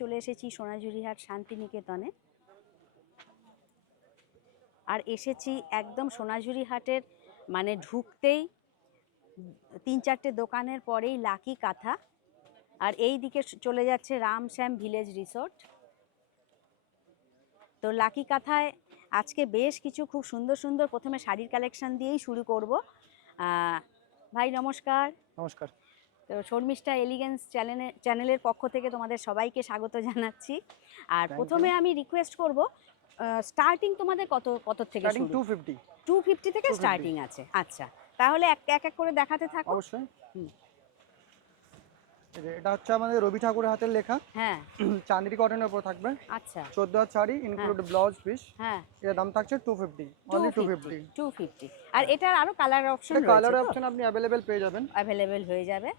চলে এসেছি সোনাঝুরিহাট শান্তিনিকেতনে। আর এসেছি একদম সোনাঝুরিহাটের মানে ঢুকতেই তিন চারটে দোকানের পরেই লাকি কাঁথা। আর এই দিকে চলে যাচ্ছে রামশ্যাম ভিলেজ রিসোর্ট। তো লাকি কাঁথায় আজকে বেশ কিছু খুব সুন্দর সুন্দর প্রথমে শাড়ির কালেকশন দিয়েই শুরু করব। ভাই নমস্কার। নমস্কার। তো শর্মিষ্ঠা এলিগেন্স চ্যানেলে চ্যানেলের পক্ষ থেকে তোমাদের সবাইকে স্বাগত জানাচ্ছি। আর প্রথমে আমি রিকোয়েস্ট করব স্টার্টিং তোমাদের কত কত থেকে টু ফিফটি টু ফিফটি থেকে স্টার্টিং আছে। আচ্ছা তাহলে এক এক করে দেখাতে থাকো। অবশ্যই। হুম। এটা হচ্ছে আমাদের রবি ঠাকুরের হাতের লেখা। হ্যাঁ। চান্দিরি কটনের উপর থাকবে। আচ্ছা। চোদ্দ হাত শাড়ি ইনক্লুড ব্লাউজ পিস হ্যাঁ। এর দাম থাকছে two fifty only two fifty two fifty আর এটার আরও কালার অপশন কালার অপশন আপনি অ্যাভেলেবেল পেয়ে যাবেন। অ্যাভেলেবেল হয়ে যাবে।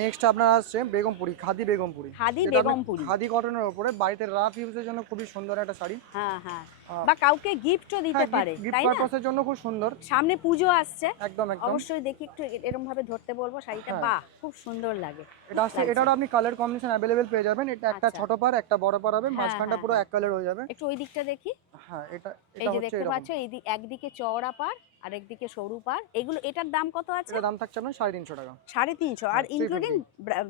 নেক্সট আপনার আসছে বেগমপুরি খাদি বেগমপুরি। খাদি বেগমপুরি। খাদি কটনের উপরে বাড়িতে রাফ ইউজের জন্য খুবই সুন্দর একটা শাড়ি। হ্যাঁ হ্যাঁ। বা কাউকে গিফটও দিতে পারে গিফট তাই না? পারপাসের জন্য খুব সুন্দর। সামনে পুজো আসছে। একদম একদম। অবশ্যই দেখি একটু এরকম ভাবে ধরতে বলব শাড়িটা হ্যাঁ। বাহ খুব সুন্দর লাগে এটা আসছে লাগছে। এটারও আপনি কালার কম্বিনেশন অ্যাভেলেবেল পেয়ে যাবেন। এটা একটা আচ্ছা। ছোট পার একটা বড় পার হবে হ্যাঁ, মাঝখানটা হ্যাঁ, পুরো হ্যাঁ। এক কালার হয়ে যাবে। একটু ওই দিকটা দেখি। হ্যাঁ এটা এটা হচ্ছে দেখতে পাচ্ছ এই দিক একদিকে চওড়া পার আর একদিকে সরু পার এগুলো এটার দাম কত আছে? এটা দাম থাকছে আপনার সাড়ে তিনশো টাকা। সাড়ে তিনশো। আর হ্যাঁ, 350 ইনক্লুডিং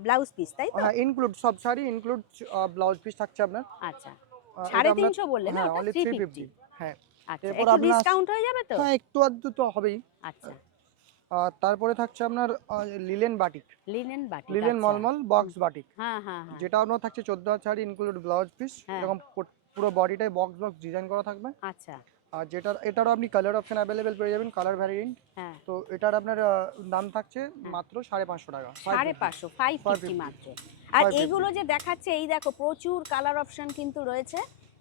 ব্লাউজ পিস তাই তো? হ্যাঁ ইনক্লুড সব শাড়ি ইনক্লুড ব্লাউজ পিস থাকছে আপনার। আচ্ছা। আহ, সাড়ে এটা আপনার- তিনশো বললে না? হ্যাঁ ওটা only three three fifty fifty হ্যাঁ। আচ্ছা একটু ডিসকাউন্ট হয়ে যাবে তো? হ্যাঁ একটু আধটু তো হবেই। আচ্ছা। আর তারপরে থাকছে আপনার linen batik linen batik linen mulmul box batik হ্যাঁ হ্যাঁ হ্যাঁ। যেটা আপনার থাকছে চোদ্দ হাত শাড়ি ইনক্লুড ব্লাউজ পিস হ্যাঁ। এরকম পুরো বডিটাই বক্স বক্স ডিজাইন করা থাকবে। আচ্ছা। আর যেটা এটারও আপনি কালার অপশন অ্যাভেলেবেল পেয়ে যাবেন কালার ভ্যারিয়েন্ট হ্যাঁ। তো এটার আপনার দাম থাকছে মাত্র সাড়ে পাঁচশো টাকা। সাড়ে পাঁচশো ফাইভ ফিফটি 550 মাত্র। আর এইগুলো যে দেখাচ্ছে এই দেখো প্রচুর কালার অপশন কিন্তু রয়েছে।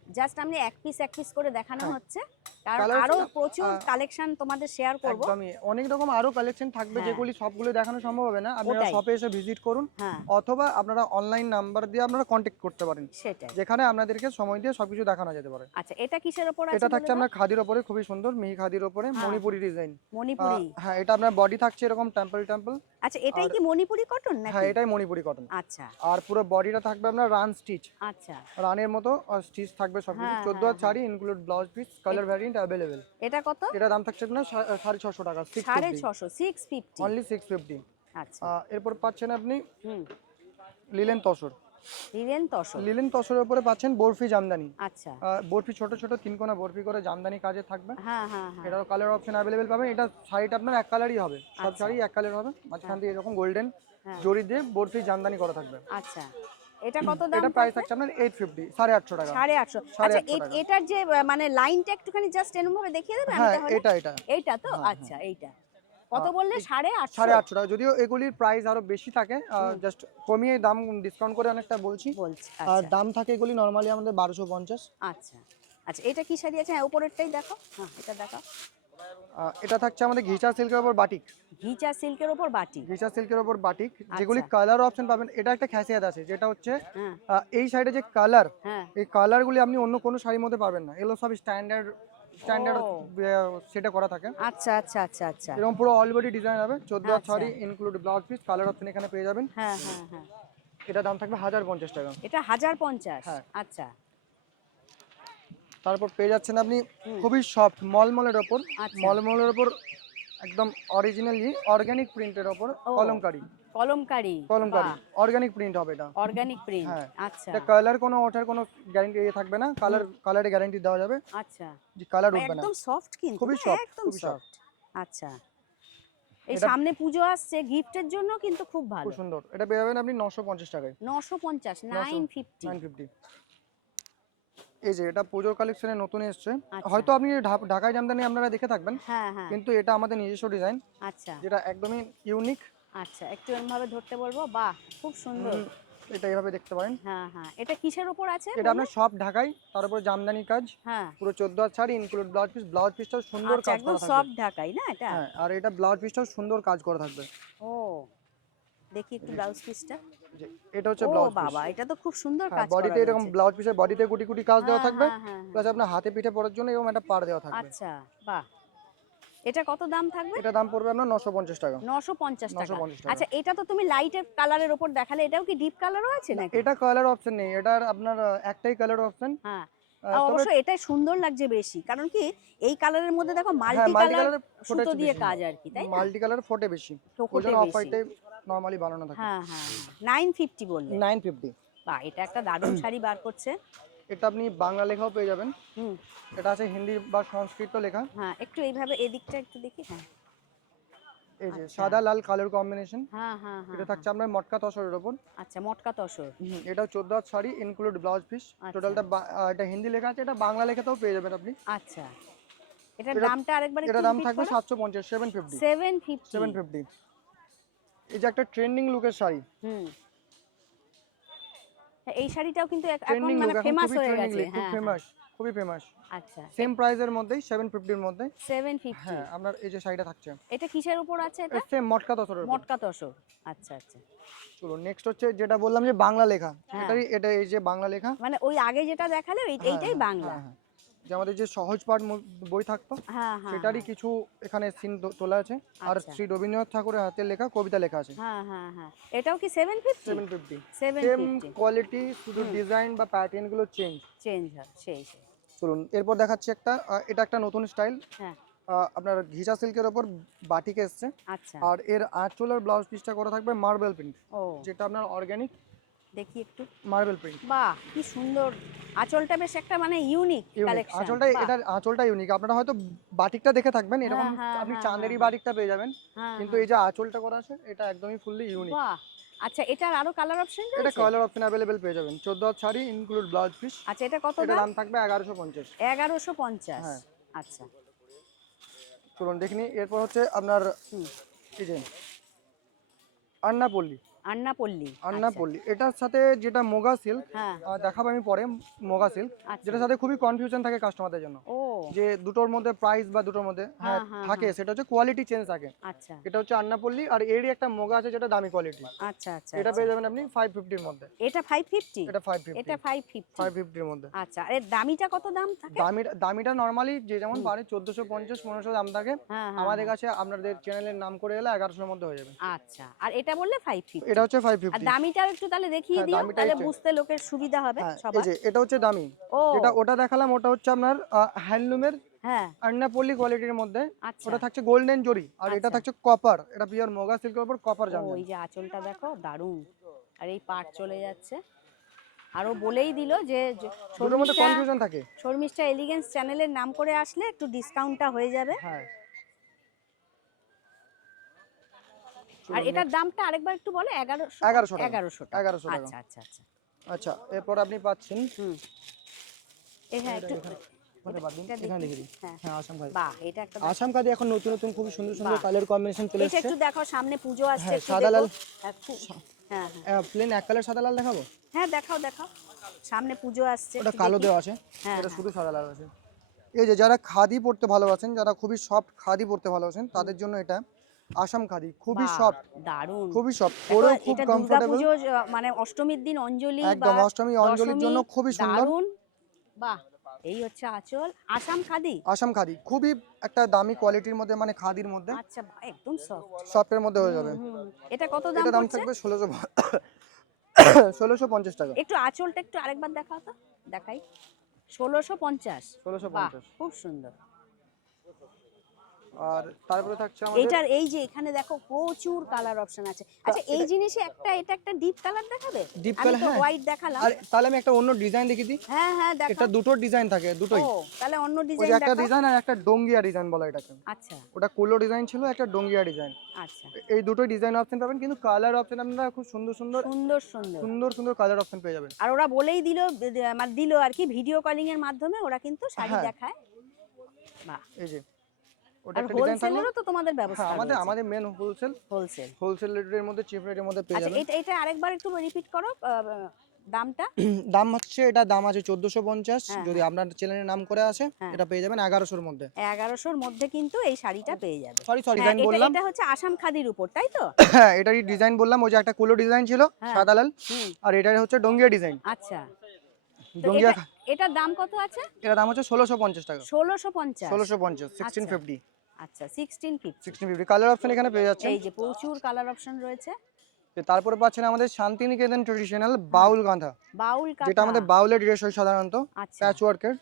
জাস্ট আমি এক পিস এক পিস করে দেখানো হ্যাঁ। হচ্ছে। কারণ আরও প্রচুর কালেকশন তোমাদের শেয়ার করব। একদমই। অনেক রকম আরও কালেকশন থাকবে হ্যাঁ। যেগুলি সবগুলো দেখানো সম্ভব হবে না। আপনারা শপে এসে ভিজিট করুন। হ্যাঁ। অথবা আপনারা অনলাইন নাম্বার দিয়ে আপনারা কন্ট্যাক্ট করতে পারেন। সেটাই। যেখানে আপনাদেরকে সময় দিয়ে সবকিছু দেখানো যেতে পারে। আচ্ছা এটা কিসের ওপর আছে এটা থাকছে আপনার খাদির ওপরে খুবই সুন্দর মিহি খাদির ওপরে হ্যাঁ, মণিপুরি ডিজাইন মণিপুরি। হ্যাঁ এটা আপনার বডি থাকছে এরকম টেম্পল টেম্পল আচ্ছা এটাই কি মণিপুরি কটন হ্যাঁ এটাই মণিপুরি কটন আচ্ছা। আর পুরো বডিটা থাকবে আপনার রান স্টিচ আচ্ছা। রানের মতো স্টিচ থাকবে সবকিছু। হ্যাঁ, চোদ্দ হ্যাঁ, sari include blouse piece colour variant available এটা কত? এটা দাম থাকছে আপনার সা- সাড়ে ছশো টাকা সিক্স সাড়ে ছশো six fifty only six fifty আচ্ছা। এরপর পাচ্ছেন আপনি হুম। লিলেন তসর। দিলেন তসর। লিলেন তসরের উপরে পাচ্ছেন বরফি জামদানি। আচ্ছা। বরফি ছোট ছোট তিন কোনা বরফি করে জামদানি কাজে থাকবে। হ্যাঁ হ্যাঁ হ্যাঁ। কালার অপশন অ্যাভেলেবেল পাবেন। এটা শাড়িটা আপনার এক কালারই হবে। সব আচ্ছা। শাড়ি এক কালার হবে। মাঝখান দিয়ে এরকম গোল্ডেন হ্যাঁ। জরি দিয়ে বরফি জামদানি করা থাকবে। আচ্ছা। এটা কত দাম এটা প্রাইস থাকছে আপনার এইট ফিফটি সাড়ে আটশো টাকা। সাড়ে আটশো। সাড়ে আচ্ছা। এটার যে মানে লাইনটা একটুখানি জাস্ট এরকম ভাবে দেখিয়ে দেবে আমি হ্যাঁ তাহলে? এটা এটা। এইটা তো? হ্যাঁ, আচ্ছা এইটা। কত বললে? সাড়ে আটশো? সাড়ে আটশো টাকা। যদিও এগুলির প্রাইস আরও বেশি থাকে জাস্ট কমিয়ে দাম ডিসকাউন্ট করে অনেকটা বলছি। বলছি আর আচ্ছা। দাম থাকে এগুলি নর্মালি আমাদের বারোশো পঞ্চাশ। আচ্ছা। আচ্ছা এটা কি শাড়ি আছে? হ্যাঁ উপরেরটাই দেখো। হ্যাঁ এটা দেখো এটা থাকছে আমাদের ঘিচা সিল্কের ওপর বাটিক। ঘিচা সিল্কের ওপর বাটি ঘিচা সিল্কের ওপর বাটিক যেগুলি আচ্ছা। কালার অপশন পাবেন এটা একটা খ্যাসিয়াত আছে যেটা হচ্ছে হ্যাঁ। এই সাইডে যে কালার হ্যাঁ। এই কালারগুলি আপনি অন্য কোনো শাড়ির মধ্যে পাবেন না। এগুলো সব স্ট্যান্ডার্ড স্ট্যান্ডার্ড সেটা করা থাকে। আচ্ছা আচ্ছা আচ্ছা আচ্ছা। এরকম পুরো অলবডি ডিজাইন হবে চোদ্দ আচ্ছা। Sari include blouse piece colour option এখানে পেয়ে যাবেন। হ্যাঁ হ্যাঁ হ্যাঁ। এটা দাম থাকবে হাজার পঞ্চাশ টাকা। এটা হাজার পঞ্চাশ? হ্যাঁ। আচ্ছা। তারপর পেয়ে যাচ্ছেন আপনি খুবই সফট মলমলের ওপর। আচ্ছা। মলমলের ওপর একদম অরিজিনালি অর্গানিক প্রিন্টের ওপর। কলমকারি। কলমকারি কলমকারি। অর্গানিক প্রিন্ট হবে এটা। অর্গানিক প্রিন্ট হ্যাঁ। আচ্ছা। এটা কালার কোনো ওঠার কোনো গ্যারান্টি থাকবে না। কালার কালারে গ্যারান্টি দেওয়া যাবে। আচ্ছা। যে কালার উঠবে না। একদম সফট কিন্তু খুবই না? soft, একদম সফট আচ্ছা। এই সামনে পুজো আসছে গিফটের জন্য কিন্তু খুব ভালো। খুব সুন্দর। এটা পেয়ে যাবেন আপনি নশো পঞ্চাশ টাকায়। নশো পঞ্চাশ নাইন ফিফটি নাইন ফিফটি এই যে এটা পুজোর কালেকশনে নতুন এসছে। আচ্ছা। হয়তো আপনি ঢাকায় জামদানি আপনারা দেখে থাকবেন। হ্যাঁ হ্যাঁ। কিন্তু এটা আমাদের নিজস্ব ডিজাইন আচ্ছা। যেটা একদমই ইউনিক আচ্ছা একটু এরমভাবে ধরতে বলব? বাহ খুব সুন্দর। এটা এইভাবে দেখতে পারেন। হ্যাঁ হ্যাঁ। এটা কিসের ওপর আছে এটা আপনার সব ঢাকাই তার উপর জামদানি কাজ। হ্যাঁ। পুরো চোদ্দ হাত sari include blouse piece blouse পিসটাও সুন্দর আচ্ছা কাজ করা থাকবে। সফট ঢাকাই না এটা? হ্যাঁ আর এটা ব্লাউজ পিসটাও সুন্দর কাজ করা থাকবে। ও দেখি একটু ব্লাউজ পিসটা যে এটা হচ্ছে ব্লাউজ বাবা এটা তো খুব সুন্দর হ্যাঁ কাজ বডিতে এরকম ব্লাউজ পিসের বডিতে গুটি গুটি কাজ দেওয়া হ্যাঁ, থাকবে হ্যাঁ, হ্যাঁ, হ্যাঁ। প্লাস আপনার হাতে পিঠে পরার জন্য এরকম একটা পাড় দেওয়া থাকবে। আচ্ছা বাহ। এটা কত দাম থাকবে? এটা দাম পড়বে আপনার নশো পঞ্চাশ টাকা। নশো পঞ্চাশ টাকা। 950 টাকা। আচ্ছা এটা তো তুমি লাইটের কালারের দেখালে এটাও কি ডিপ কালারও আছে নাকি? এটা কালার অপশন নেই এটার আপনার একটাই কালার অপশন হ্যাঁ। অবশ্য এটাই সুন্দর লাগছে বেশি কারণ কি এই কালারের মধ্যে দেখো হ্যাঁ মাল্টি মাল্টি কালার সুতো দিয়ে কাজ আর কি তাই না? মাল্টি কালার ফোটে বেশি। অফ নরমালি বানানো থাকে। হ্যাঁ হ্যাঁ 950 বললে 950 বাহ এটা একটা দারুণ শাড়ি বার করছে। এটা আপনি বাংলা লেখাও পেয়ে যাবেন। হুম। এটা আছে হিন্দি বা সংস্কৃত লেখা। হ্যাঁ একটু এইভাবে এদিকটা একটু দেখি হ্যাঁ। এই যে আচ্ছা। সাদা লাল কালার কম্বিনেশন হ্যাঁ, হ্যাঁ হ্যাঁ এটা হ্যাঁ। থাকছে আমরা মটকা তসরের উপর আচ্ছা মটকা তসর। এটাও 14 হাত শাড়ি ইনক্লুড ব্লাউজ পিস টোটালটা এটা হিন্দি লেখা আছে এটা বাংলা লেখাতেও পেয়ে যাবেন আপনি। আচ্ছা। এটার দামটা আরেকবার এটা দাম থাকবে 750 750 750 750 এই যে একটা ট্রেন্ডিং লুকের শাড়ি। হুম। হ্যাঁ, এই শাড়িটাও কিন্তু এখন মানে ফেমাস হয়ে গেছে হ্যাঁ হ্যাঁ। ফেমাস খুবই ফেমাস আচ্ছা। সেম মধ্যেই সেভেন ফিফটির মধ্যে। সেভেন ফিফটি হ্যাঁ আপনার এই যে শাড়িটা থাকছে। এটা কিসের উপর আছে এটা? সেম মটকা তসরের মটকা তসর। আচ্ছা আচ্ছা। চলো নেক্সট হচ্ছে যেটা বললাম যে বাংলা লেখা। হ্যাঁ। এটাই এটা এই যে বাংলা লেখা। মানে ওই আগে যেটা দেখালে হ্যাঁ, এইটাই হ্যাঁ, বাংলা। হ্যাঁ, হ্যাঁ। যে আমাদের যে সহজ পাঠ বই থাকতো হ্যাঁ হ্যাঁ সেটারই কিছু এখানে সিন তোলা আছে। আর আচ্ছা। শ্রী রবীন্দ্রনাথ ঠাকুরের হাতের লেখা কবিতা লেখা আছে। হ্যাঁ হ্যাঁ হ্যাঁ। এটাও কি seven fifty seven fifty seven same quality শুধু ডিজাইন বা প্যাটার্নগুলো চেঞ্জ চেঞ্জ হয় সেই চলুন এরপর দেখাচ্ছি একটা এটা একটা নতুন স্টাইল হ্যাঁ। আপনার ঘিচা সিল্কের ওপর বাটিক এসছে। আচ্ছা। আর এর আঁচল আর ব্লাউজ পিসটা করা থাকবে মার্বেল প্রিন্ট যেটা আপনার অর্গানিক দেখি একটু। মার্বেল প্রিন্ট বাহ কি সুন্দর। আঁচলটা বেশ একটা মানে ইউনিক কালেকশন আঁচলটা এটা আঁচলটা ইউনিক আপনারা হয়তো বাটিকটা দেখে থাকবেন এরকম হ্যাঁ, হ্যাঁ, আপনি হ্যাঁ, চাঁদেরি হ্যাঁ। বাটিকটা পেয়ে যাবেন। হ্যাঁ কিন্তু এই যে আঁচলটা করা আছে এটা একদমই ফুললি ইউনিক বাহ। আচ্ছা এটার আরও কালার অপশন এটা রয়েছে? কালার অপশন অ্যাভেলেবেল পেয়ে যাবেন। চোদ্দ হাত শাড়ি ইনক্লুড ব্লাউজ পিস আচ্ছা এটা কত দাম? দাম থাকবে এগারোশো পঞ্চাশ। এগারোশো পঞ্চাশ। হ্যাঁ। আচ্ছা। চলুন দেখিনি। এরপর হচ্ছে আপনার এই যে আন্নাপল্লী। আন্নাপল্লী আন্নাপল্লী এটার সাথে যেটা মোগা সিল্ক হ্যাঁ। দেখাবো আমি পরে মোগা সিল্ক যেটার সাথে খুবই কনফিউশন থাকে কাস্টমারদের জন্য। যে দুটোর মধ্যে প্রাইস বা দুটোর মধ্যে হ্যাঁ হ্যাঁ, হ্যাঁ, থাকে সেটা হচ্ছে কোয়ালিটি চেঞ্জ থাকে। আচ্ছা। এটা হচ্ছে আন্নাপল্লী আর এরই একটা মোগা আছে যেটা দামি কোয়ালিটি আচ্ছা আচ্ছা এটা আচ্ছা। পেয়ে যাবেন আপনি ফাইভ ফিফটির মধ্যে। এটা এটা এটা আচ্ছা এর দামিটা কত দাম থাকে? দামিটা নর্মালি যে যেমন পারে চোদ্দশো পঞ্চাশ পনেরোশো দাম থাকে। হ্যাঁ হ্যাঁ আমাদের কাছে আপনাদের চ্যানেলের নাম করে এলে এগারোশোর মধ্যে হয়ে যাবে। আচ্ছা আর এটা বললে ফাইভ ফিফটি এটা হচ্ছে ফাইভ আর ফিফটি দামিটাও একটু তাহলে দেখিয়ে হ্যাঁ, দিও তাহলে বুঝতে লোকের সুবিধা হবে হ্যাঁ এই যে এটা হচ্ছে দামি। যেটা ওটা দেখালাম ওটা হচ্ছে আপনার হ্যান্ডলুমের হ্যাঁ। আন্নাপল্লী কোয়ালিটির মধ্যে। আচ্ছা। ওটা থাকছে গোল্ডেন জরি আর এটা আচ্ছা। থাকছে কপার এটা পিওর মোগা সিল্কের উপর কপার জামদানি। ওই যে আঁচলটা দেখো দারুণ। আর এই পাট চলে যাচ্ছে। আরও বলেই দিল যে শর্মিষ্ঠা কনফিউশন থাকে। শর্মিষ্ঠা এলিগেন্স চ্যানেলের নাম করে আসলে একটু ডিসকাউন্টটা হয়ে যাবে। হ্যাঁ। আর এটার দামটা আরেকবার একটু বলো এগারোশো 1100 টাকা। এগারোশো 1100 টাকা। আচ্ছা আচ্ছা আচ্ছা। আচ্ছা এরপর আপনি পাচ্ছেন। হুম। এই হ্যাঁ একটু বাদ দিন, এটা এখানে দেখি। দেখে দিই আসাম কাদি বাহ এটা একটা আসাম কাদি এখন নতুন নতুন খুব সুন্দর সুন্দর কালার কম্বিনেশন চলে এসেছে। একটু দেখো সামনে পুজো আসছে সাদা লাল। হ্যাঁ, খুব- প্লেন এক কালার সাদা লাল দেখাবো? হ্যাঁ দেখাও দেখাও। সামনে পুজো আসছে ওটা কালো দেওয়া আছে। হ্যাঁ, এটা হ্যাঁ। শুধু সাদা লাল আছে। এই যে যারা খাদি পড়তে ভালোবাসেন যারা খুবই সফট খাদি পড়তে ভালোবাসেন তাদের জন্য এটা আসাম খাদি খুবই সফট দারুণ। খুবই সফট পরেও খুব কমফোর্টেবল মানে অষ্টমীর দিন অঞ্জলি একদম অষ্টমী অঞ্জলির জন্য খুবই সুন্দর। দারুণ। বাহ এই হচ্ছে আঁচল। আসাম খাদি? আসাম খাদি খুবই একটা দামি কোয়ালিটির মধ্যে মানে খাদির মধ্যে। আচ্ছা একদম সফট সফটের মধ্যে হয়ে যাবে। এটা কত দাম এটা দাম থাকবে ষোলোশো ষোলোশো পঞ্চাশ টাকা। একটু আঁচলটা একটু আরেকবার দেখাও তো দেখাই। ষোলোশো পঞ্চাশ। ষোলোশো বাহ পঞ্চাশ। খুব সুন্দর। আর তারপরে থাকছে আমাদের এইটার এই যে এখানে দেখো প্রচুর কালার অপশন আছে। আচ্ছা এই জিনিসে একটা এটা একটা ডিপ কালার দেখাবে? Color, তো হ্যাঁ। হোয়াইট দেখালাম। আর তাহলে আমি একটা অন্য ডিজাইন দেখিয়ে দিই। হ্যাঁ হ্যাঁ এটা দেখো দুটো ডিজাইন থাকে দুটোই। ও তাহলে অন্য ডিজাইন একটা ডিজাইন আর একটা ডোঙ্গিয়া ডিজাইন বলা এটাকে। আচ্ছা। ওটা কুলো ডিজাইন ছিল একটা ডোঙ্গিয়া ডিজাইন আচ্ছা। এই দুটোই ডিজাইন অপশন পাবেন কিন্তু কালার অপশন আপনারা খুব সুন্দর সুন্দর সুন্দর সুন্দর। সুন্দর সুন্দর কালার অপশন পেয়ে যাবেন। আর ওরা বলেই দিল মানে দিল আর কি ভিডিও কলিং এর মাধ্যমে ওরা কিন্তু শাড়ি হ্যাঁ। দেখায়। বাহ। এই যে। ওটা একটা ডিজাইন থাকল। তো তোমাদের ব্যবস্থা হ্যাঁ আমাদের আমাদের মেন হোলসেল হোলসেল হোলসেল রেটের মধ্যে চিপ রেটের মধ্যে পেয়ে আচ্ছা যাবেন। এটা এটা আরেকবার একটু রিপিট করো দামটা। দাম হচ্ছে এটা দাম আছে চোদ্দশো পঞ্চাশ। হ্যাঁ, যদি আপনার চ্যানেলের নাম করে আসে হ্যাঁ। এটা পেয়ে যাবেন এগারোশোর মধ্যে। এগারোশোর মধ্যে কিন্তু এই শাড়িটা পেয়ে যাবে। সরি সরি হ্যাঁ, ডিজাইন বললাম। এটা হচ্ছে আসাম খাদির উপর তাই তো? হ্যাঁ এটারই ডিজাইন বললাম ওই যে একটা কুলো ডিজাইন ছিল হ্যাঁ। সাদা লাল। আর এটার হচ্ছে ডোঙ্গিয়া ডিজাইন আচ্ছা। তো এটা- দাম কত আছে? এটা দাম হচ্ছে ষোলোশো পঞ্চাশ টাকা। ষোলোশো পঞ্চাশ। ষোলোশো পঞ্চাশ সিক্সটিন আচ্ছা। ফিফটি আচ্ছা sixteen fifty sixteen fifty colour option এখানে পেয়ে যাচ্ছেন। এই যে প্রচুর কালার অপশন রয়েছে। তারপরে পাচ্ছেন আমাদের শান্তিনিকেতন ট্রেডিশনাল বাউল গাঁথা। বাউল যেটা আমাদের বাউলের ড্রেস হয় সাধারণত আচ্ছা। প্যাচ ওয়ার্কের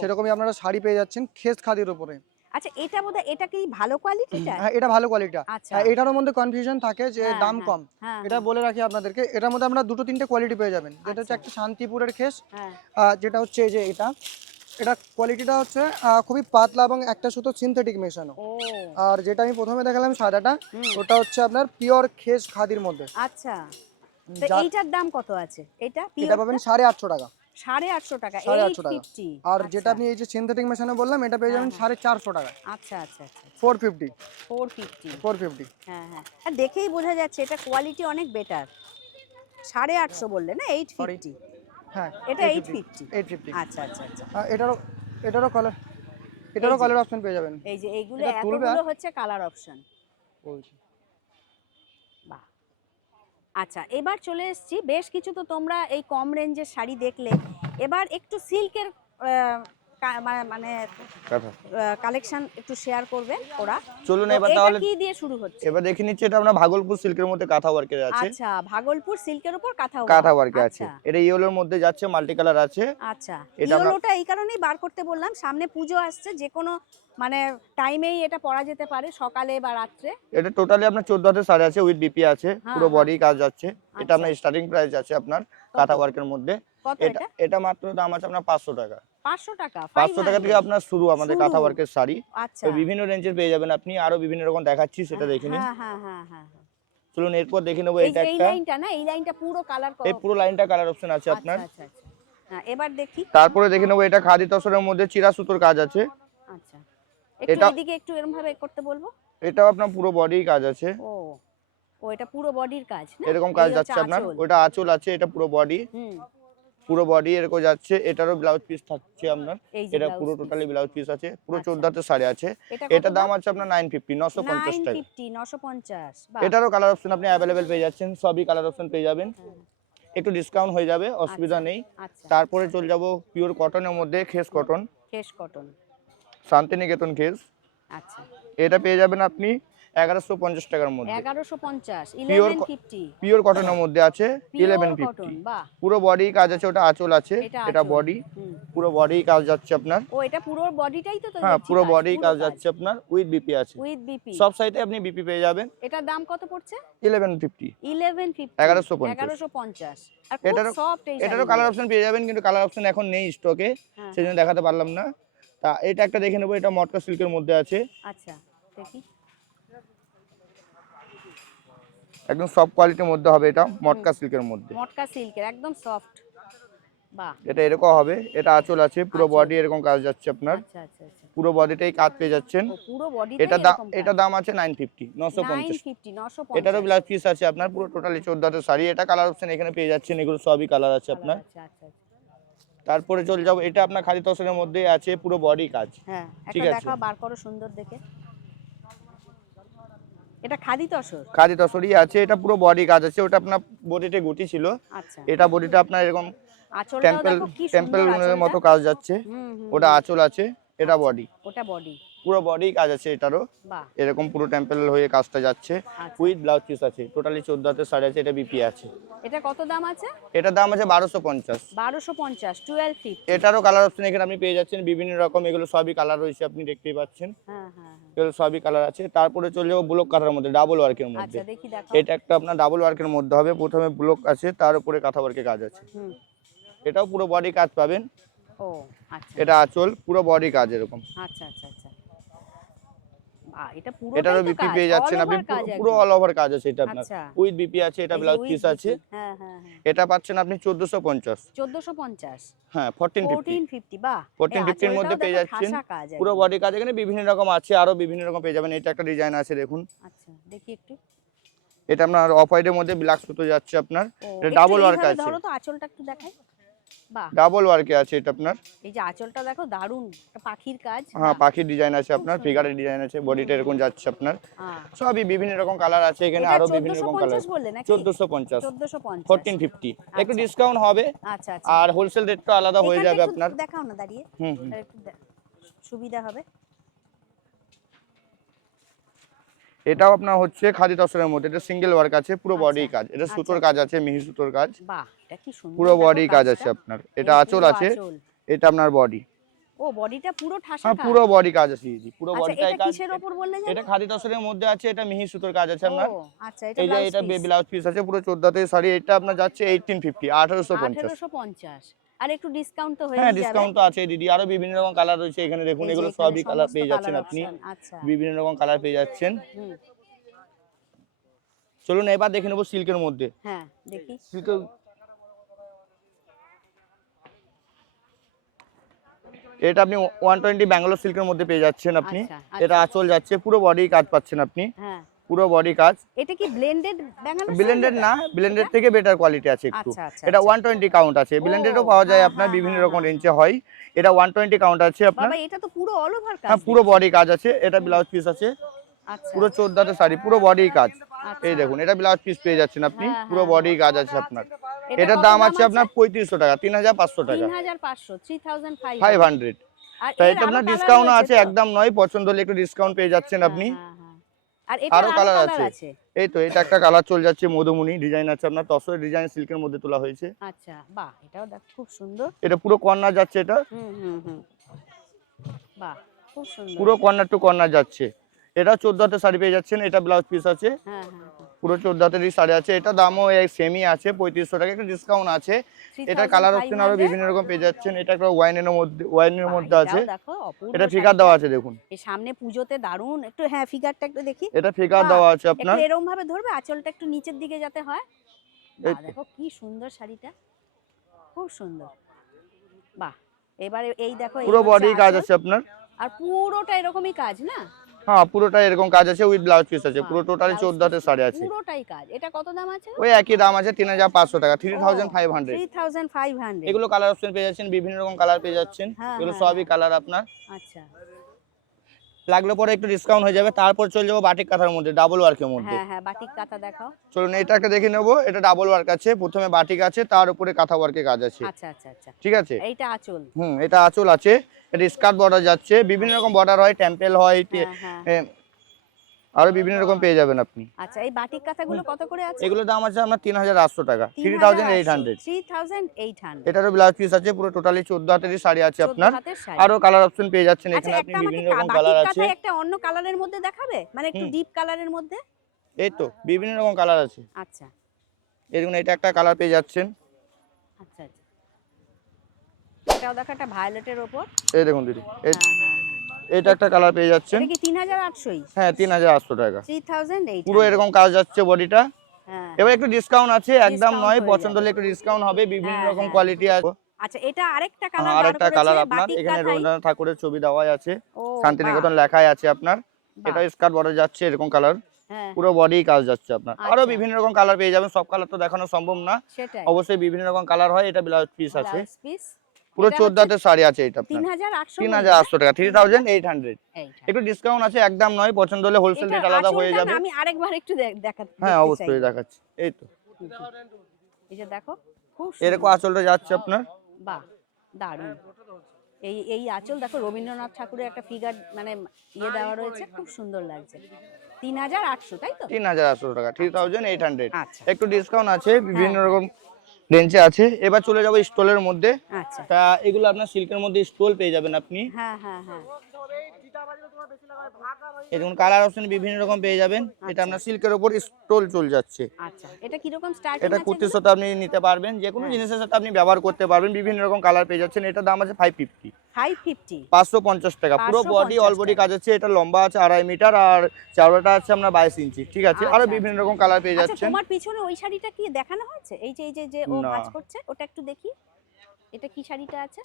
সেরকমই আপনারা শাড়ি পেয়ে যাচ্ছেন খেস খাদির উপরে। আচ্ছা এটা বোধহয় এটা কি ভালো কোয়ালিটিটা হ্যাঁ এটা ভালো কোয়ালিটিটা আচ্ছা। এটার মধ্যে কনফিউশন থাকে যে হ্যাঁ, দাম হ্যাঁ, কম। হ্যাঁ এটা বলে রাখি আপনাদেরকে এটার মধ্যে আমরা দুটো তিনটে কোয়ালিটি পেয়ে যাবেন। যেটা হচ্ছে আচ্ছা। একটা শান্তিপুরের খেস যেটা হচ্ছে এই যে এটা। এটা কোয়ালিটিটা হচ্ছে খুবই পাতলা এবং একটা সুতো সিনথেটিক মেশানো। আর যেটা আমি প্রথমে দেখালাম সাদাটা ওটা হচ্ছে আপনার পিওর খেস খাদির মধ্যে। আচ্ছা। তো এইটার দাম কত আছে? এটা এটা পাবেন সাড়ে আটশো টাকা। সাড়ে আটশো টাকা সাড়ে আটশো টাকা। আর যেটা আপনি এই যে সিনথেটিক মেশানো বললাম এটা পেয়ে যাবেন হ্যাঁ, সাড়ে চারশো টাকা। আচ্ছা আচ্ছা আচ্ছা four fifty four fifty four fifty হ্যাঁ হ্যাঁ। আর দেখেই বোঝা যাচ্ছে এটা কোয়ালিটি অনেক বেটার সাড়ে আটশো বললে না এইট. ফিফটি হ্যাঁ এটা এইট ফিফটি এইট ফিফটি আচ্ছা আচ্ছা আচ্ছা। এটারও এটারও কালার এটারও কালার অপশন পেয়ে যাবেন। এই যে এইগুলো এতগুলো হচ্ছে কালার অপশন বলছি। আচ্ছা এবার চলে এসছি। বেশ কিছু তো তোমরা এই কম রেঞ্জের শাড়ি দেখলে। এবার একটু সিল্কের মানে কালেকশন একটু শেয়ার করবে ওরা। চলুন এবার তাহলে কি দিয়ে শুরু হচ্ছে? এবার দেখে নিচ্ছি এটা আমরা ভাগলপুর সিল্কের মধ্যে কাঁথা ওয়ার্কের আছে। আচ্ছা ভাগলপুর সিল্কের উপর কাঁথা কাঁথা ওয়ার্কে আছে। আচ্ছা। এটা ইয়েলোর মধ্যে যাচ্ছে মাল্টি কালার আছে। আচ্ছা ইয়েলোটা এই কারণেই বার করতে বললাম সামনে পুজো আসছে যে কোনো মানে টাইমেই এটা পরা যেতে পারে সকালে বা রাত্রে। এটা টোটালি আপনার চোদ্দ হাজার সাড়ে আছে উইথ বিপি আছে হ্যাঁ, পুরো হ্যাঁ। বডি কাজ যাচ্ছে এটা আচ্ছা। আপনার স্টার্টিং প্রাইস আছে আপনার? কাঁথা ওয়ার্কের মধ্যে। এটা মাত্র দাম আছে আপনার পাঁচশো টাকা। পাঁচশো টাকা পাঁচশো টাকা থেকে আপনার শুরু আমাদের শুরু। কাঁথা ওয়ার্কের শাড়ি আচ্ছা। তো বিভিন্ন রেঞ্জের পেয়ে যাবেন আপনি আরও বিভিন্ন রকম দেখাচ্ছি সেটা দেখে নিন। হ্যাঁ হ্যাঁ হ্যাঁ। চলুন এরপর দেখে নেব এটা একটা। লাইনটা না এই লাইনটা পুরো কালার এই পুরো লাইনটা কালার অপশন আছে আপনার। আচ্ছা আচ্ছা। এবার দেখি। তারপরে দেখে নেব এটা খাদি তসরের মধ্যে চিরা সুতোর কাজ আছে। আচ্ছা। এটা- এদিকে একটু এরকম ভাবে করতে বলব? এটাও আপনার পুরো বডি কাজ আছে। ও ও এটা পুরো বডির কাজ না? এরকম কাজ যাচ্ছে আপনার ওটা আঁচল আছে এটা পুরো বডি হুম। পুরো বডি এরকম যাচ্ছে এটারও ব্লাউজ পিস থাকছে আপনার। এটা পুরো টোটালি ব্লাউজ পিস আছে পুরো আচ্ছা। চোদ্দ হাতের শাড়ি আছে। এটা দাম আছে আপনার নাইন ফিফটি নশো পঞ্চাশ টাকা। 950 950 বাহ। এটারও কালার অপশন আপনি অ্যাভেলেবেল পেয়ে যাচ্ছেন সবই কালার অপশন পেয়ে যাবেন। একটু ডিসকাউন্ট হয়ে যাবে অসুবিধা নেই। আচ্ছা। তারপরে চলে যাব পিওর কটনের মধ্যে খেস কটন কেশ কটন শান্তিনিকেতন খেস। আচ্ছা। এটা পেয়ে যাবেন আপনি এগারোশো পঞ্চাশ টাকার মধ্যে। 1150 Pure 1150 পিওর কটনের মধ্যে আছে ইলেভেন পিওর ফিফটি পুরো বডি কাজ আছে ওটা আঁচল আছে এটা বডি পুরো বডি কাজ যাচ্ছে আপনার। ও এটা পুরো বডিটাই তো হ্যাঁ পুরো বডি কাজ যাচ্ছে আপনার উইথ বিপি আছে। উইথ বিপি সব সাইডে আপনি বিপি পেয়ে যাবেন। এটার দাম কত পড়ছে? ইলেভেন ফিফটি 1150 1150 1150 আর খুব এটারও- সফট এই এটারও কালার অপশন পেয়ে যাবেন কিন্তু কালার অপশন এখন নেই স্টকে হ্যাঁ, সেই জন্য দেখাতে পারলাম না। তা এটা একটা দেখে নেব এটা মটকা সিল্কের মধ্যে আছে। আচ্ছা দেখি। একদম সফট কোয়ালিটির মধ্যে হবে এটা মটকা সিল্কের মধ্যে। মটকা সিল্কের একদম সফট। বাহ। এটা এরকম হবে এটা আঁচল আছে পুরো বডি এরকম কাজ যাচ্ছে আপনার। আচ্ছা আচ্ছা আচ্ছা। পুরো বডিটাই কাজ পেয়ে যাচ্ছেন। পুরো বডি এটা দাম এটা দাম আছে নাইন ফিফটি নশো পঞ্চাশ। 950 950 এটারও ব্লাউজ পিস আছে আপনার পুরো টোটালি চোদ্দ হাতের শাড়ি। এটা কালার অপশন এখানে পেয়ে যাচ্ছেন এগুলো সবই কালার আছে আপনার। আচ্ছা আচ্ছা আচ্ছা। তারপরে চলে যাব এটা আপনার খালি তসরের মধ্যে আছে পুরো বডি কাজ। হ্যাঁ ঠিক একটা আছে। দেখাও বার করো সুন্দর দেখে। এটা খাদি তসর? খাদি তসরই আছে এটা পুরো বডি কাজ আছে ওটা আপনার বডিতে গুটি ছিল। আচ্ছা। এটা বডিটা আপনার এরকম টেম্পল দেখো কি টেম্পল মতো কাজ যাচ্ছে। ওটা। আঁচল আছে এটা বডি ওটা বডি পুরো বডি কাজ আছে এটারও। এরকম পুরো টেম্পল হয়ে কাজটা যাচ্ছে। উইথ ব্লাউজ পিস আছে। টোটালি চোদ্দ হাতের শাড়ি আছে এটা বিপি আছে। এটা কত দাম আছে? এটার দাম আছে বারোশো পঞ্চাশ। বারোশো পঞ্চাশ টুয়েলভ এটারও কালার অপশন এখানে আপনি পেয়ে যাচ্ছেন। বিভিন্ন রকম এগুলো সবই কালার রয়েছে আপনি দেখতেই পাচ্ছেন। হ্যাঁ হ্যাঁ হ্যাঁ। এগুলো সবই কালার আছে। তারপরে চলে যাব ব্লক কাটার মধ্যে ডাবল ওয়ার্কের মধ্যে। আচ্ছা দেখি দেখো এটা একটা আপনার ডাবল ওয়ার্কের মধ্যে হবে। প্রথমে ব্লক আছে তার উপরে কাঁথা ওয়ার্কের কাজ আছে। এটাও পুরো বডি কাজ পাবেন। ও আচ্ছা। এটা আঁচল পুরো বডি কাজ এরকম। আচ্ছা আচ্ছা আচ্ছা। এটা পুরো এটারও বিপি পেয়ে যাচ্ছেন আপনি পুরো- অল ওভার কাজ আছে এটা আপনার। আচ্ছা। উইথ বিপি আছে এটা ব্লাউজ পিস আছে। হ্যাঁ হ্যাঁ হ্যাঁ। এটা পাচ্ছেন আপনি চোদ্দশো পঞ্চাশ। চোদ্দশো পঞ্চাশ। হ্যাঁ ফোরটিন ফিফটি ফোরটিন ফিফটি বাহ। 14, 15 এর মধ্যে পেয়ে যাচ্ছেন। পুরো বডি কাজ এখানে বিভিন্ন রকম আছে আরও বিভিন্ন রকম পেয়ে যাবেন। এটা একটা ডিজাইন আছে দেখুন। আচ্ছা দেখি একটু। এটা আপনার অফ হোয়াইটের মধ্যে ব্ল্যাক সুতো যাচ্ছে আপনার। এটা ডাবল ওয়ার্ক আছে। ধরো তো আঁচলটা একটু দেখাই। ডাবল ওয়ার্কে আছে এটা আপনার। এই যে আঁচলটা দেখো একটা পাখির কাজ। হ্যাঁ পাখির ডিজাইন আছে আপনার ফিগারের ডিজাইন আছে বডিটা এরকম যাচ্ছে আপনার। হ্যাঁ। সবই বিভিন্ন রকম কালার আছে এখানে আরও বিভিন্ন রকম কালার চোদ্দশো পঞ্চাশ ফোরটিন ফিফটি একটু আচ্ছা। ডিসকাউন্ট হবে। আচ্ছা আচ্ছা। আর হোলসেল রেটটা আলাদা হয়ে যাবে আপনার। দেখাও না দাঁড়িয়ে। হুম একটু সুবিধা হবে। এটাও আপনার হচ্ছে খাদি তসরের মধ্যে এটা সিঙ্গেল ওয়ার্ক আছে পুরো বডি কাজ এটা সুতোর। কাজ আছে মিহি সুতোর কাজ। বাহ। এটা কি সুন্দর পুরো বডি কাজ আছে আপনার। এটা আঁচল আছে এটা আপনার বডি ও বডিটা পুরো ঠাসা হ্যাঁ কাজ। পুরো বডি কাজ আছে দিদি পুরো আচ্ছা বডিটাই এটা কাজ কিসের উপর বললে? এটা খাদি তসরের মধ্যে আছে এটা মিহি সুতোর কাজ আছে আপনার। আচ্ছা এটা এই যে এটা। ব্লাউজ পিস আছে পুরো চোদ্দাতে শাড়ি এটা আপনার যাচ্ছে এইটিন ফিফটি আঠারোশো পঞ্চাশ। 1850 আর একটু ডিসকাউন্ট তো হয়ে হ্যাঁ ডিসকাউন্ট তো আছে দিদি আরও বিভিন্ন রকম কালার রয়েছে এখানে দেখুন এগুলো সবই কালার পেয়ে যাচ্ছেন আপনি। আচ্ছা। বিভিন্ন রকম কালার পেয়ে যাচ্ছেন। চলুন এবার দেখে নেব সিল্কের মধ্যে। হ্যাঁ দেখি। সিল্কের এটা আপনি ওয়ান টোয়েন্টি ব্যাঙ্গালোর সিল্কের মধ্যে পেয়ে যাচ্ছেন আপনি। আচ্ছা, এটা আঁচল যাচ্ছে পুরো বডি কাজ পাচ্ছেন আপনি। হ্যাঁ। পুরো বডি কাজ। এটা কি ব্লেন্ডেড ব্যাঙ্গালোর ব্লেন্ডেড না ব্লেন্ডেড থেকে বেটার কোয়ালিটি আছে একটু। আচ্ছা, আচ্ছা, এটা আচ্ছা। ওয়ান টোয়েন্টি কাউন্ট আছে। ব্লেন্ডেডও পাওয়া যায় হ্যাঁ, আপনার হ্যাঁ, বিভিন্ন রকম। রেঞ্জে হয়। এটা ওয়ান টোয়েন্টি কাউন্ট আছে আপনার। বাবা এটা তো পুরো অল ওভার কাজ হ্যাঁ পুরো বডি কাজ আছে। এটা ব্লাউজ পিস আছে। আচ্ছা পুরো চোদ্দাতে শাড়ি পুরো বডি কাজ। আচ্ছা। এই দেখুন এটা ব্লাউজ পিস পেয়ে যাচ্ছেন আপনি। হ্যাঁ, পুরো হ্যাঁ, বডি কাজ আছে আপনার। এটার দাম আছে আপনার পঁয়ত্রিশশো টাকা তিন হাজার পাঁচশো টাকা 3500 3500 ফাইভ হান্ড্রেড এটা আপনার ডিসকাউন্ট আছে একদম নয় পছন্দ হলে একটু ডিসকাউন্ট পেয়ে যাচ্ছেন হ্যাঁ, আপনি। হ্যাঁ, হ্যাঁ। আর কালার আছে। এই তো এটা একটা কালার চলে যাচ্ছে মধুমণি। ডিজাইন আছে আপনার তসরের ডিজাইন সিল্কের মধ্যে তোলা হয়েছে। আচ্ছা বাহ এটাও দেখ খুব সুন্দর। এটা পুরো কর্নার যাচ্ছে এটা। হুম হুম হুম। বাহ খুব সুন্দর। পুরো কর্নার টু কর্নার যাচ্ছে। এটা চোদ্দ হাতে শাড়ি পেয়ে যাচ্ছেন এটা ব্লাউজ পিস আছে। হ্যাঁ হ্যাঁ হ্যাঁ। পুরো চোদ্দ হাতেরই শাড়ি আছে এটা দামও সেমই আছে পঁয়ত্রিশশো টাকা একটা ডিসকাউন্ট আছে। এটা কালার অপশন আরও বিভিন্ন রকম পেয়ে যাচ্ছেন এটা একটা ওয়াইনের মধ্যে ওয়াইনের মধ্যে আছে। এটা ফিগার দেওয়া আছে দেখুন। এই সামনে পুজোতে দারুণ একটু হ্যাঁ ফিগারটা একটু দেখি। এটা ফিগার দেওয়া আছে আপনার। এরকম ভাবে ধরবে আঁচলটা একটু নিচের দিকে যাতে হয়। দেখো কি সুন্দর শাড়িটা। খুব সুন্দর। বাহ এবারে এই দেখো পুরো বডি কাজ আছে আপনার। আর পুরোটা এরকমই কাজ না? হ্যাঁ পুরোটা এরকম কাজ আছে উইথ ব্লাউজ পিস আছে। পুরো টোটালি চোদ্দ হাতের শাড়ি আছে। পুরোটাই কাজ। এটা কত দাম আছে? ওই একই দাম আছে তিন হাজার পাঁচশো টাকা। Three thousand five hundred three thousand five hundred এগুলো কালার অপশন পেয়ে যাচ্ছেন বিভিন্ন রকম কালার পেয়ে যাচ্ছেন। হ্যাঁ, এগুলো হ্যাঁ, সবই কালার আপনার। আচ্ছা। লাগলে পরে একটু ডিসকাউন্ট হয়ে যাবে। তারপর চলে যাব বাটিক কাঁথার মধ্যে ডাবল ওয়ার্কের মধ্যে। হ্যাঁ হ্যাঁ বাটিক কাঁথা দেখাও। চলুন এটাকে একটা দেখে নেব এটা ডাবল ওয়ার্ক আছে প্রথমে বাটিক আছে তার উপরে কাঁথা ওয়ার্কের কাজ আছে। আচ্ছা আচ্ছা আচ্ছা। ঠিক আছে? এইটা আঁচল। হুম এটা আঁচল আছে এটা স্কার্ট বর্ডার যাচ্ছে বিভিন্ন রকম বর্ডার হয় টেম্পেল হয় হ্যাঁ হ্যাঁ। আরও বিভিন্ন রকম পেয়ে যাবেন আপনি। আচ্ছা এই বাটিক কাঁথাগুলো কত করে আছে? এগুলোর দাম আছে আপনার তিন হাজার আটশো টাকা। Three thousand eight hundred. Three thousand eight hundred. এটারও ব্লাউজ পিস আছে পুরো টোটালি চোদ্দ হাতেরই শাড়ি আছে আপনার। হাতের আরও কালার অপশন পেয়ে যাচ্ছেন আচ্ছা এখানে আপনি বিভিন্ন রকম কালার আছে। একটা অন্য কালারের মধ্যে দেখাবে? মানে একটু ডিপ কালারের মধ্যে? এই তো বিভিন্ন রকম কালার আছে। আচ্ছা। এরকম এটা একটা কালার পেয়ে যাচ্ছেন। আচ্ছা আচ্ছা। এটাও দেখো একটা ভায়োলেটের ওপর। এই দেখুন দিদি এই- হ্যাঁ হ্যাঁ। এটা একটা কালার পেয়ে যাচ্ছেন। এটা কি তিন হাজার আটশোই? হ্যাঁ তিন হাজার আটশো টাকা। থ্রি থাউজেন্ড এইট পুরো এরকম কাজ যাচ্ছে বডিটা। হ্যাঁ। এবার একটু ডিসকাউন্ট আছে একদম নয় পছন্দ হলে একটু ডিসকাউন্ট হবে বিভিন্ন হ্যাঁ, রকম হ্যাঁ। কোয়ালিটি আছে। আচ্ছা এটা আরেকটা কালার আর একটা কালার আপনার এখানে রবীন্দ্রনাথ ঠাকুরের ছবি দেওয়াই আছে। শান্তিনিকেতন লেখাই আছে আপনার। এটা স্কার্ট বর্ডার যাচ্ছে এরকম কালার হ্যাঁ। পুরো বডি কাজ যাচ্ছে আপনার। আরও আচ্ছা। বিভিন্ন রকম কালার পেয়ে যাবেন সব কালার তো দেখানো সম্ভব না। অবশ্যই বিভিন্ন রকম কালার হয় এটা ব্লাউজ পিস আছে। পুরো চোদ্দ হাতের শাড়ি আছে এটা তিন হাজার আটশো টাকা থ্রি থাউজেন্ড এইট। হান্ড্রেড। একটু ডিসকাউন্ট আছে একদম নয় পছন্দ হলে হোলসেল রেট আলাদা হয়ে যাবে। আমি আরেকবার একটু দেখ- হ্যাঁ অবশ্যই। দেখাচ্ছি। এই তো। এই যে দেখো খুব এরকম। আঁচলটা যাচ্ছে আপনার? বাহ দারুণ। এই এই আঁচল দেখো রবীন্দ্রনাথ ঠাকুরের একটা ফিগার মানে ইয়ে দেওয়া রয়েছে খুব সুন্দর লাগছে। তিন হাজার আটশো তাই তো? তিন হাজার আটশো টাকা থ্রি থাউজেন্ড এইট হান্ড্রেড একটু ডিসকাউন্ট আছে বিভিন্ন হ্যাঁ। রকম রেঞ্জে আছে। এবার চলে যাব স্টলের মধ্যে। আচ্ছা। তা এগুলো আপনার সিল্কের মধ্যে স্টল পেয়ে যাবেন আপনি। হ্যাঁ হ্যাঁ হ্যাঁ। কালার অপশন বিভিন্ন রকম পেয়ে যাবেন। এটা আচ্ছা। আপনার সিল্কের উপর স্টোল চল যাচ্ছে। আচ্ছা। এটা স্টার্টিং এটা কুর্তির সাথে আপনি নিতে পারবেন। যে কোনো জিনিসের সাথে আপনি ব্যবহার করতে পারবেন। বিভিন্ন রকম কালার পেয়ে যাচ্ছেন। এটা দাম আছে ফাইভ ফিফটি ফাইভ ফিফটি পাঁচশো পঞ্চাশ টাকা। পুরো বডি অল বডি কাজ আছে এটা লম্বা আছে আড়াই মিটার আর চাওড়াটা আছে বাইশ ইঞ্চি ঠিক আছে? আরও আচ্ছা, বিভিন্ন রকম কালার পেয়ে আচ্ছা যাচ্ছেন। তোমার পিছনে ওই শাড়িটা কি দেখানো হয়েছে? এই যে এই যে যে ও কাজ করছে ওটা একটু দেখি। এটা কি শাড়িটা আছে?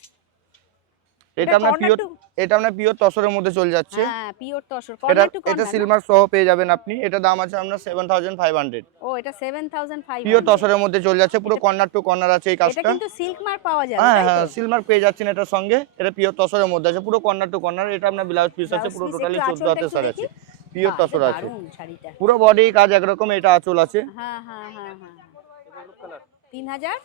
এটা আপনার পিওর এটা আপনার পিওর তসরের মধ্যে চলে যাচ্ছে। হ্যাঁ পিওর তসর। এটা এটা সিলভার সহ পেয়ে যাবেন আপনি। এটা দাম আছে আপনার সেভেন থাউজেন্ড ফাইভ হান্ড্রেড ও এটা 7500 পিওর তসরের মধ্যে চলে যাচ্ছে। পুরো কর্নার টু কর্নার আছে এই এটা কিন্তু সিল্ক পাওয়া যাবে হ্যাঁ হ্যাঁ পেয়ে যাচ্ছেন এটার সঙ্গে। এটা পিওর তসরের মধ্যে আছে। পুরো কর্নার টু কর্নার। এটা আপনার ব্লাউজ পিস আছে পুরো টোটালি একটু চোদ্দ আঁচলটা হাতে সার আছে। পিওর তসর আছে। পুরো বডি কাজ একরকম এটা আঁচল আছে। হ্যাঁ হ্যাঁ হ্যাঁ হ্যাঁ। তিন হাজার?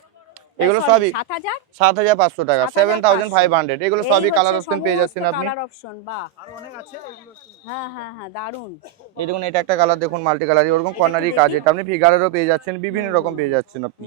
এগুলো সবই সাত হাজার? সাত হাজার পাঁচশো টাকা 7,500 সেভেন থাউজেন্ড ফাইভ হান্ড্রেড এগুলো সবই কালার অপশন পেয়ে যাচ্ছেন আপনি। কালার অপশন বাহ। আরও অনেক আছে হ্যাঁ হ্যাঁ হ্যাঁ দারুণ এই দেখুন এটা একটা কালার দেখুন মাল্টি কালার ওরকম কর্নারি কাজ এটা আপনি ফিগারেরও পেয়ে যাচ্ছেন বিভিন্ন রকম পেয়ে যাচ্ছেন আপনি।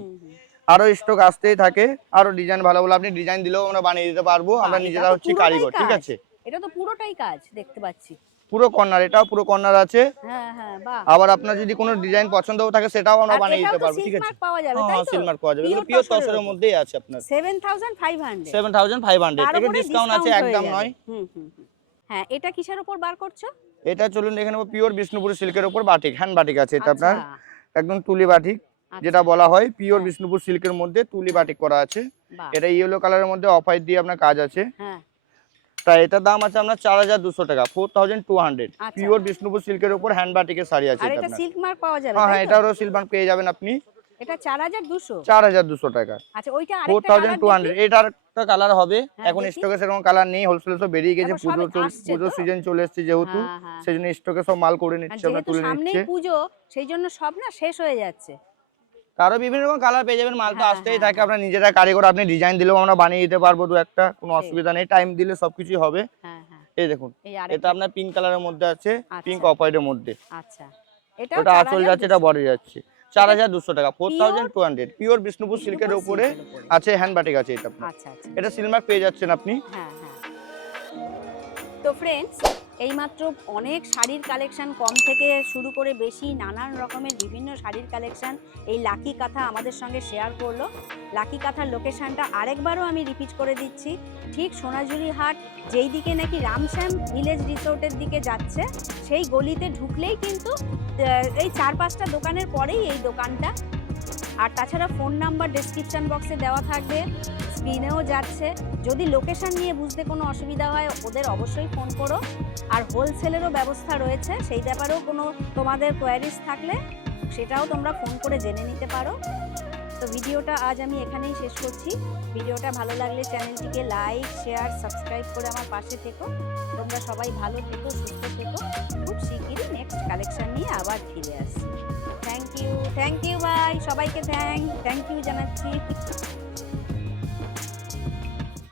আরও স্টক আসতেই থাকে আরও ডিজাইন ভালো ভালো আপনি ডিজাইন দিলেও আমরা বানিয়ে দিতে পারব আমরা নিজেরা হচ্ছি কারিগর ঠিক আছে? এটা তো পুরোটাই কাজ দেখতে পাচ্ছি। পুরো কর্নার এটাও পুরো কর্নার আছে। হ্যাঁ হ্যাঁ আবার আপনার যদি কোনো ডিজাইন পছন্দ থাকে সেটাও আমরা বানিয়ে দিতে পারব ঠিক আছে? mark পাওয়া যাবে হ্যাঁ তাই হ্যাঁ তো? সিলমার পাওয়া যাবে। এগুলো পিওর তসরের মধ্যেই আছে আপনার। 7500 সেভেন থাউজেন্ড ফাইভ হান্ড্রেড এটা ডিসকাউন্ট আছে একদম নয়। হুম হুম হুম। হ্যাঁ এটা কিসের উপর বার করছ? এটা চলুন দেখে নেব পিওর বিষ্ণুপুর সিল্কের উপর বাটিক হ্যান্ড বাটিক আছে এটা আপনার। আচ্ছা, একদম তুলি বাটিক যেটা আচ্ছা, বলা হয় পিওর হ্যাঁ। বিষ্ণুপুর সিল্কের মধ্যে তুলি বাটিক করা আছে। এটা ইয়েলো কালারের মধ্যে অফ হোয়াইট দিয়ে আপনার কাজ আছে। হ্যাঁ। তাই এটার দাম আছে আপনার চার হাজার দুশো টাকা four thousand two hundred. Pure Bishnupur সিল্কের উপর হ্যান্ড বাটিকের শাড়ি আছে এটা এটা সিল্ক মার্ক পাওয়া যাবে হ্যাঁ হ্যাঁ? এটারও সিলভার পেয়ে যাবেন আপনি। এটা 4200 চার হাজার দুশো টাকা। আচ্ছা ওইটা আরেকটা থাউজেন্ড কালার টু হান্ড্রেড এটার একটা কালার হবে। হ্যাঁ, এখন। স্টকে সেরকম কালার নেই হোলসেলে সব বেরিয়ে গেছে পুজো পুজো সিজন চলে এসেছে যেহেতু হ্যাঁ, হ্যাঁ। স্টকে সব মাল করে নিচ্ছে আমরা তুলে নিচ্ছে। পুজো সেই জন্য সব না শেষ হয়ে যাচ্ছে। আরও বিভিন্ন রকম কালার পেয়ে যাবেন মাল তো হ্যাঁ, আসতেই হ্যাঁ, থাকে। আপনার নিজেরা কারিগর আপনি ডিজাইন দিলেও আমরা বানিয়ে দিতে পারব দু একটা কোনো অসুবিধা নেই। টাইম দিলে সবকিছুই হবে। হ্যাঁ হ্যাঁ। এই দেখুন এটা আপনার পিঙ্ক কালারের মধ্যে আছে পিঙ্ক। অফ হোয়াইটের মধ্যে। আচ্ছা। ওটা আঁচল যাচ্ছে এটা বডি যাচ্ছে। চার হাজার দুশো টাকা four thousand two hundred pure Bishnupur সিল্কের উপরে আছে হ্যান্ড বাটিক আছে এটা। আপনার আচ্ছা আচ্ছা। এটা সিলমার্ক পেয়ে যাচ্ছেন আপনি। হ্যাঁ হ্যাঁ। তো ফ্রেন্ডস এইমাত্র অনেক শাড়ির কালেকশান কম থেকে শুরু করে বেশি নানান রকমের বিভিন্ন শাড়ির কালেকশান এই লাকি কাঁথা আমাদের সঙ্গে শেয়ার করল। লাকি কাঁথার লোকেশনটা আরেকবারও আমি রিপিট করে দিচ্ছি। ঠিক সোনাঝুরি হাট, যেই দিকে নাকি রামশ্যাম ভিলেজ রিসোর্টের দিকে যাচ্ছে, সেই গলিতে ঢুকলেই কিন্তু এই চার পাঁচটা দোকানের পরেই এই দোকানটা আর তাছাড়া ফোন নাম্বার ডেসক্রিপশন বক্সে দেওয়া থাকবে। স্ক্রিনেও যাচ্ছে। যদি লোকেশন নিয়ে বুঝতে কোনো অসুবিধা হয়, ওদের অবশ্যই ফোন করো। আর হোলসেলেরও ব্যবস্থা রয়েছে। সেই ব্যাপারেও কোনো তোমাদের কোয়ারিজ থাকলে সেটাও তোমরা ফোন করে জেনে নিতে পারো। তো ভিডিওটা আজ আমি এখানেই শেষ করছি। ভিডিওটা ভালো লাগলে চ্যানেলটিকে লাইক শেয়ার সাবস্ক্রাইব করে আমার পাশে থেকো। তোমরা সবাই ভালো থেকো, সুস্থ থেকো। খুব শিগগিরই নেক্সট কালেকশান নিয়ে আবার ফিরে আসছি। থ্যাংক ইউ থ্যাংক ইউ ভাই সবাইকে থ্যাংক থ্যাংক ইউ জানাচ্ছি।